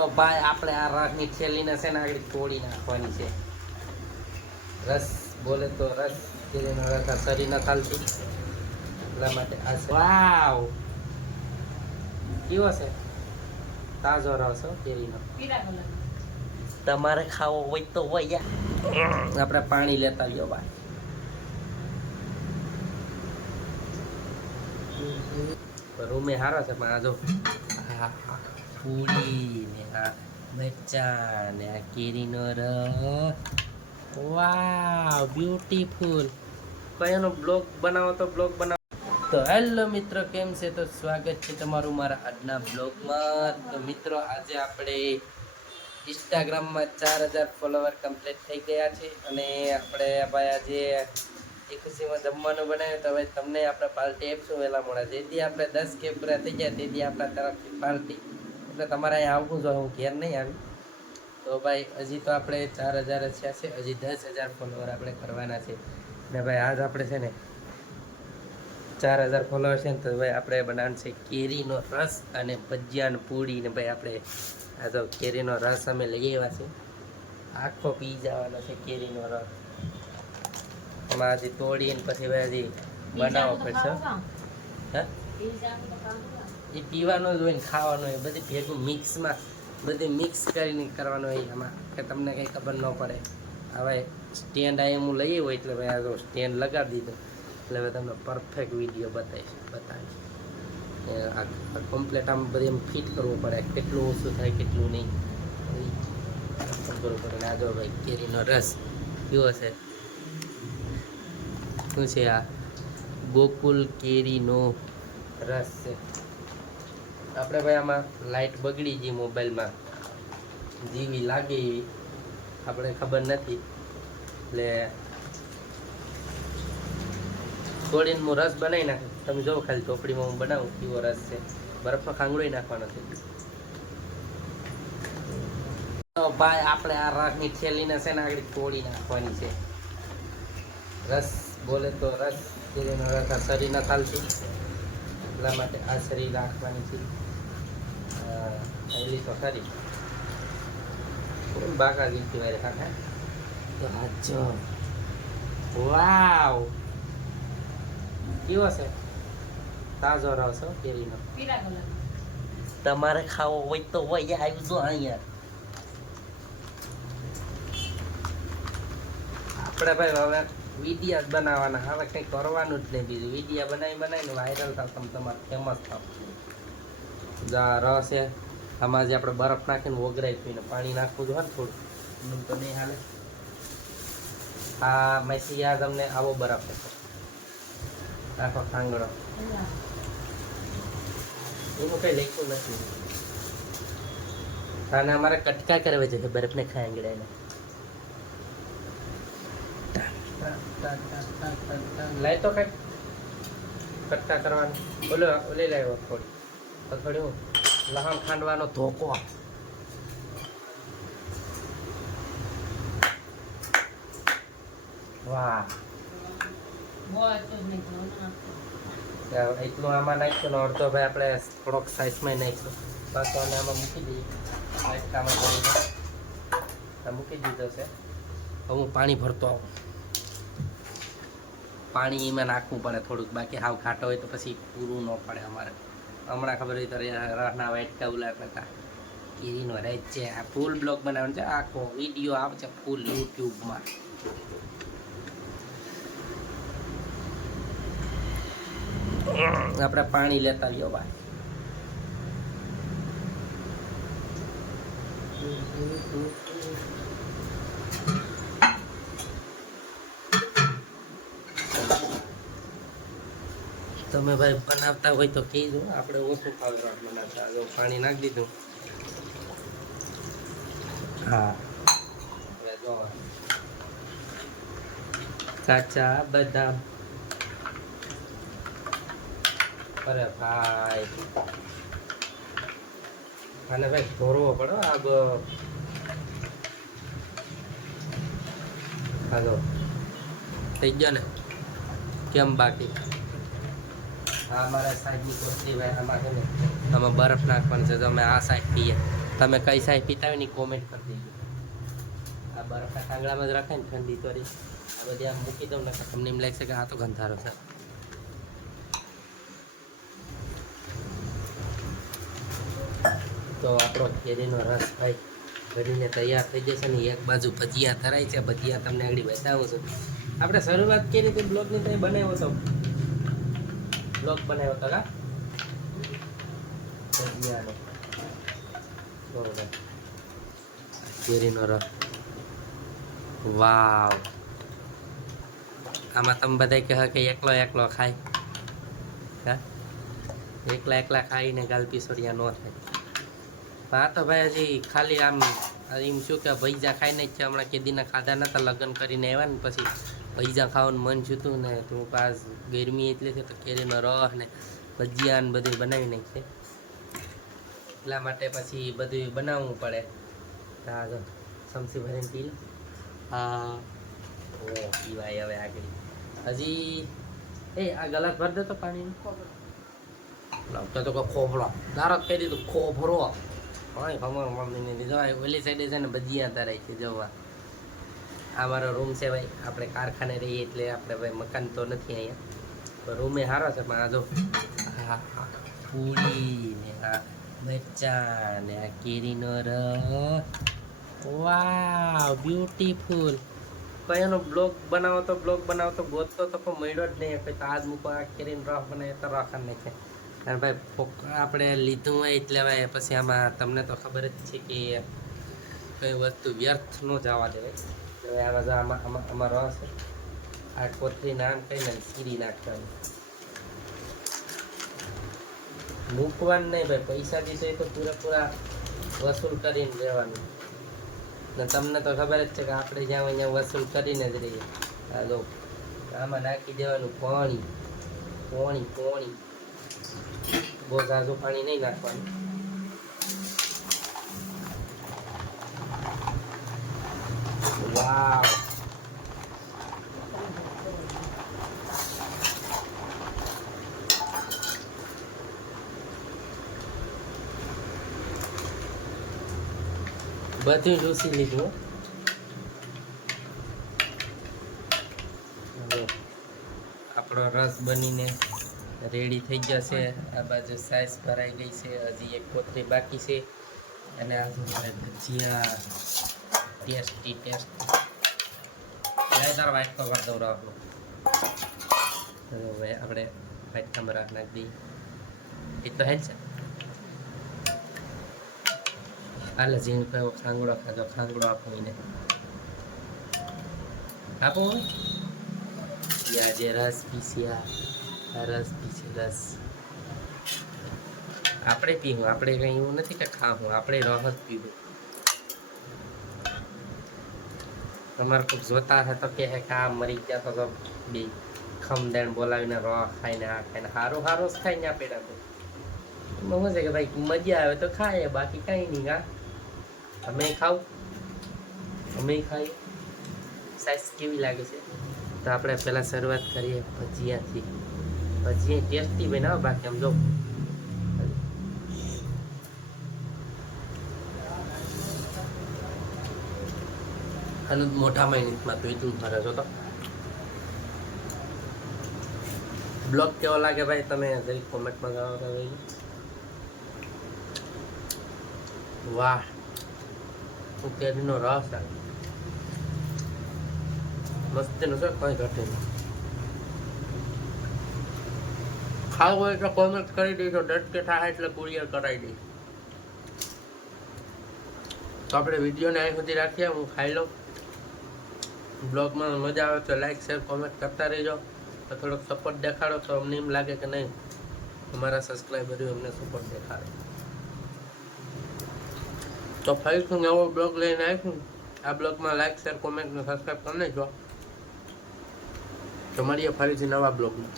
તો ભાઈ આપણે આ રસની થેલીને છે ને આગળ તોડી નાખવાની છે. રસ બોલે તો રસ કેરીનો રસ આ શરીર ન ખાલતી એટલા માટે આ વાવ કેવો છે તાજો રસ હો કેરીનો. તમારે ખાવો હોય તો હોય આપણે પાણી લેતા આવ્યો ભાઈ. રૂમે સારો છે પણ આ જો પૂરી ને આ મરચા ને આ કેરીનો રસ વાવ બ્યુટીફુલ. કયાનો બ્લોગ બનાવો તો બ્લોગ બનાવો. તો હેલો મિત્રો, કેમ છે? તો સ્વાગત છે તમારું મારા આજના બ્લોગમાં. તો મિત્રો આજે આપણે ઇન્સ્ટાગ્રામમાં 4000 ફોલોવર કમ્પ્લીટ થઈ ગયા છે અને આપણે ભાઈ આજે એ ખુશીમાં જમવાનું બનાવ્યું. તો હવે તમને આપણે પાર્ટી આપશું વહેલા મોડા. જેથી આપણે 10K પૂરા થઈ ગયા તેથી આપણા તરફથી પાર્ટી. એટલે તમારે અહીંયા આવવું જોઈએ, હું ઘેર નહીં આવી. તો ભાઈ હજી તો આપણે 4000 થયા છે, હજી 10,000 ફોલોવર આપણે કરવાના છે. ને ભાઈ આજ આપણે છે ને 4000 ફોલોવર છે ને તો ભાઈ આપણે બનાવવાનું છે કેરીનો રસ અને ભજીયા ને પૂરી. ને ભાઈ આપણે આ તો કેરીનો રસ અમે લઈ આવ્યા છે, આખો પી જવાનો છે કેરીનો રસ. એમાં હજી તોડીને પછી ભાઈ હજી બનાવવો પડશે. હા એ પીવાનો જ હોય ને ખાવાનો હોય, બધી ભેગું મિક્સમાં બધી મિક્સ કરીને કરવાનું હોય એમાં, કે તમને કંઈ ખબર ન પડે. હવે સ્ટેન્ડ આ હું લઈ આવ્યો એટલે ભાઈ આ તો સ્ટેન્ડ લગાવી દીધું એટલે હવે તમને પરફેક્ટ વિડીયો બતાવીશ. આ કમ્પ્લેટ આમ બધી એમ ફિટ કરવું પડે, કેટલું ઓછું થાય કેટલું નહીં ખબર પડે. આ જો ભાઈ કેરીનો રસ કેવો છે, શું છે આ ગોકુલ કેરીનો રસ છે. આપણે ભાઈ આમાં લાઇટ બગડી ગઈ મોબાઈલમાં, જેવી લાગે એવી આપણે ખબર નથી એટલે થોડીને હું રસ બનાવી નાખું. તમે જો ખાલી ચોપડીમાં હું બનાવું કેવો રસ છે. બરફનો ખાંગડો નાખવાનો છે. તો ભાઈ આપણે આ રસની થેલીને છે ને આગળ તોડી નાખવાની છે. રસ બોલે તો રસ કેરીનો રસ આ શરીર ન ખાલતી એટલા માટે આ શરીર રાખવાની છે. થેલી તો ખરી બાકા ગીતી વારે કાકા તો હાજો વાવ કેવો છે તાજો રસ હો કેરીનો. તમારે ખાવો હોય તો હોય આવજો અહીંયા. આપણે ભાઈ હવે વિડીયા જ બનાવવાના, હવે કંઈ કરવાનું જ નહીં બીજું. વિડીયા બનાવીને વાયરલ થાવ, તમે તમારે ફેમસ થાવ. જા રસ છે આમાં જે આપણે બરફ નાખીને ઓગરાઈ પીને પાણી નાખવું જોઈએ ને થોડું, એમ તો નહીં હાલે. આ મેસીયા તમને આવો બરફ છે, આખો ખાંગડો, એનું કંઈ લખ્યું નથી. અને અમારે કટકા કરવા છે બરફને ખાંગડાને. લાય તો કઈ કટકા કરવાનું. બોલો ઓલે લાવ્યો થોડી હું લહણ ખાંડવાનો ધોકો. વાહ એટલું આમાં નાખ્યું ને અડધો ભાઈ આપણે થોડોક સાઈઝમાં નાખ્યો. પાછો અને આમાં મૂકી દઈએ વાટકામાં કરીને મૂકી દીધો છે. હવે હું પાણી ભરતો આવું. પાણી એમાં નાખવું પડે થોડુંક, બાકી હાવ ખાટો હોય તો પછી પૂરું ન પડે અમારે. હમણાં ખબર હોય તો રસના વાટકા ઉલાડતા હતા. કેરીનો રસ છે, આ ફૂલ બ્લોગ બનાવવાનો છે, આખો વિડીયો આવશે ફૂલ યુટ્યુબમાં. આપણે પાણી લેતા આવ્યો ભાઈ. તમે ભાઈ બનાવતા હોય તો કહીજો, આપણે ઓછું ખાવા બનાવતા. જો પાણી નાખી દીધું. હા હવે જો કાચા બદામ. અરે ભાઈ આને ભાઈ ધોરવો પડે. હાલો થઈ ગયો ને કેમ બાકી? હા અમારા સાઈડની કોથળી ભાઈ આમાં છે ને આમાં બરફ નાખવાનું છે. તો અમે આ સાઈડ પીએ તમે કઈ સાહેબ પીતા હોય ને કોમેન્ટ કરી દેજો. આ બરફના કાંગડામાં જ રાખે ને ઠંડી તો આ બધી આમ મૂકી દઉં ને તમને એમ લાગશે કે આ તો ગંધારો છે. તો આપણો કેરીનો રસ ભાઈ ભરીને તૈયાર થઈ જશે ને એક બાજુ ભજીયા ધરાય છે. ભજીયા તમને આગળ બતાવું છું. આપણે શરૂઆત કરી હતી બ્લોગની તો બનાવ્યો હતો કા ભજીયાનો. બરોબર કેરીનો રસ વાવ. આમાં તમે બધા કહે કે એકલો એકલો ખાય હા એકલા ખાઈને ગાલ પીસોડિયા ન થાય. હા તો ભાઈ હજી ખાલી આમ એમ શું કે ભૈજા ખાઈને જ છે. હમણાં કેદીના ખાધા નતા લગ્ન કરીને આવ્યા ને પછી ભૈજા ખાવાનું મન છૂતું ને તું પાસ ગરમી એટલે છે તો કેરીનો રસ ને ભજીયા ને બધું બનાવી નાખશે એટલા માટે પછી બધું બનાવવું પડે. હા જો સમસી ભરીને પી લો. હા ઓ પીવાય હવે આગળ હજી એ આ ગલાસ ભર દે તો પાણીનું લાવતો તો ખોભરો દારો કહી દીધું ખોભરો હોય ખબર મમ્મીને લીધો ઓલી સાઈડે છે ને ભજીયા તરાય છે જોવા. આ મારો રૂમ છે ભાઈ. આપણે કારખાને રહીએ એટલે આપણે ભાઈ મકાન તો નથી અહીંયા તો રૂમે સારો છે પણ આ જો હા પૂરી ને આ મરચા ને આ કેરીનો રસ વાવ બ્યુટીફુલ. કયાનો બ્લોગ બનાવતો ગોતતો તો કોઈ મળ્યો જ નહીં. પછી તો આજ મૂકો આ કેરીનો રસ બનાવે તો રખા નહીં છે કારણ ભાઈ આપણે લીધું હોય એટલે ભાઈ પછી આમાં તમને તો ખબર જ છે કે કઈ વસ્તુ વ્યર્થ ન જવા દેવાય. હવે આમાં જો આમાં રસ આ કોથળી નામ કહીને સીરી નાખવાનું મૂકવાનું નહીં ભાઈ. પૈસા દીધો એ તો પૂરેપૂરા વસૂલ કરીને રહેવાનું ને તમને તો ખબર જ છે કે આપણે જ્યાં હોય ત્યાં વસૂલ કરીને જ રહીએ. હા લો આમાં નાખી દેવાનું પાણી બહુ ઝાઝું પાણી નહીં નાખવાનું. વાવ બધું લૂસી લીધું. આપણો રસ બનીને રેડી થઈ જશે. આ બાજુ સાઈઝ ભરાઈ ગઈ છે. હજી એક કોથળી બાકી છે અને આ ભજીયા ટેસ્ટી તારો વાઇટ કવર દઉં આપણું. હવે આપણે વાઇટ કવર નાખી દઈએ એટલો હેલ છે. હાલ જીન કયો ખાંગડો ખાધો ખાંગડો આપો એને આપો યા જે રસ પીસ્યા રસ આપણે પીવું. આપણે કંઈ એવું નથી કે ખાવું આપણે રસ જ પીવું. તમારે કોઈ જોતા હે તો કે આ મરી ગયા તો બે ખમદેણ બોલાવીને રસ ખાઈને આ ખાઈને સારું જ ખાઈને આપેલા તો એમાં શું છે કે ભાઈ મજા આવે તો ખાય બાકી કાંઈ નહીં. હા અમે ખાઈએ સાઈઝ કેવી લાગે છે તો આપણે પહેલાં શરૂઆત કરીએ ભજીયાથી. ભજીયા ટેસ્ટી બનાવો બાકી આમ જો આનું મોટા મહિનામાં તો એટલું ફરે છો. તો બ્લોગ કેવો લાગે ભાઈ તમે જરી કોમેન્ટમાં જણાવતા રહેજો. વાહ કેરીનો રસ મસ્તીનો છે કંઈ ઘટે નહીં. ખાવું હોય એટલે કોમેન્ટ કરી દઈશું. ડટ કે થાય એટલે કુરિયર કરાવી દઈશ. તો આપણે વિડીયોને અહીં સુધી રાખીએ. હું ખાઈ લઉં. બ્લોગમાં મજા આવે તો લાઈક શેર કોમેન્ટ કરતા રહેજો. તો થોડોક સપોર્ટ દેખાડો તો અમને એમ લાગે કે નહીં અમારા સબસ્ક્રાઈબરો અમને સપોર્ટ દેખાડે. તો ફરીથી નવો બ્લોગ લઈને આવીશું. આ બ્લોગમાં લાઈક શેર કોમેન્ટ ને સબસ્ક્રાઈબ કરી નાખજો. તો મળીએ ફરીથી નવા બ્લોગમાં.